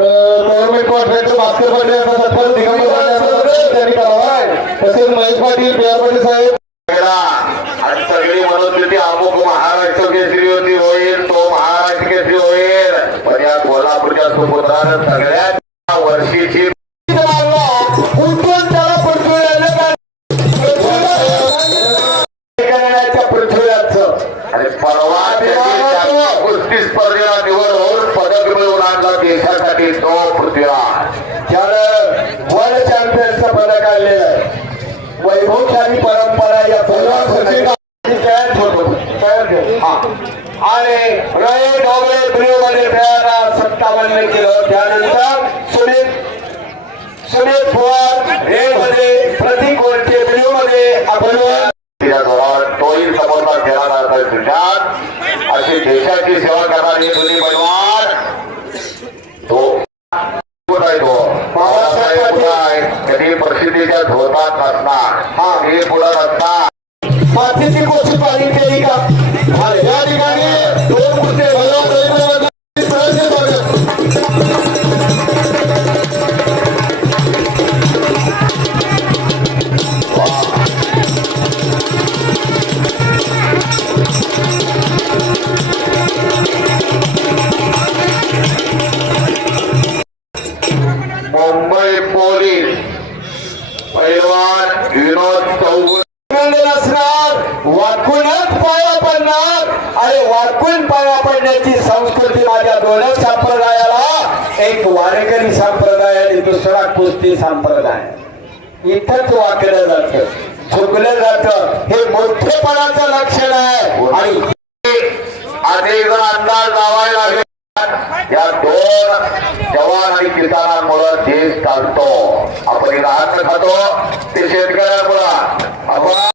Government contractor Bhaskar Patil यांचा सत्कार दिगंबर पाटील त्यांनी करावा आहे। तसेच महेश पाटील बिहार पाटील साहेब आणि सगळी म्हणत होती अमुक महाराष्ट्र केसरी होती होईल तो महाराष्ट्र केसरी होईल पण या कोल्हापूरच्या सुपुत्रानं सगळ्यात वर्षीची पृथ्वीराजचं आणि परवा कुस्ती स्पर्धेला निवड होऊन पदक मिळवून आणला देशासाठी तो पृथ्वीराज त्यानं वर्ल्ड चॅम्पियनचं पदक आणलेलं आहे। वैभवशाली परंपरा या तयार आणि रये डोबळे ब्ल्यू मध्ये तयारा 57 केलं। त्यानंतर सुनील पवार रेड मध्ये, प्रतीक वरचे ब्ल्यू मध्ये आपण तोही समोरचा खेळा सुशांत अशी देशाची सेवा करणारी दोन्ही पैलवान तो कधी प्रसिद्धीच्या धोतात नसणार हे पुढे नसणार मातीची कोशी पाणी केली का या ठिकाणी दोन मुद्दे मुंबई पोलीस पैलवान विनोद चौगुले असणार वाकूनच पाया पडणार। अरे वाकून पाया पडण्याची संस्कृती माझ्या दोनच संप्रदायाला, एक वारकरी संप्रदाय आणि दुसरा कुस्ती संप्रदाय। इथंच वाकलं जातं, झुकलं जातं, हे मोठेपणाचं लक्षण आहे। आणि अनेक अंदाज लावायला लागले या दोन जवान आणि किसानांमुळे देश चालतो। आपण इथं अन्न खातो ते शेतकऱ्यांमुळे आपण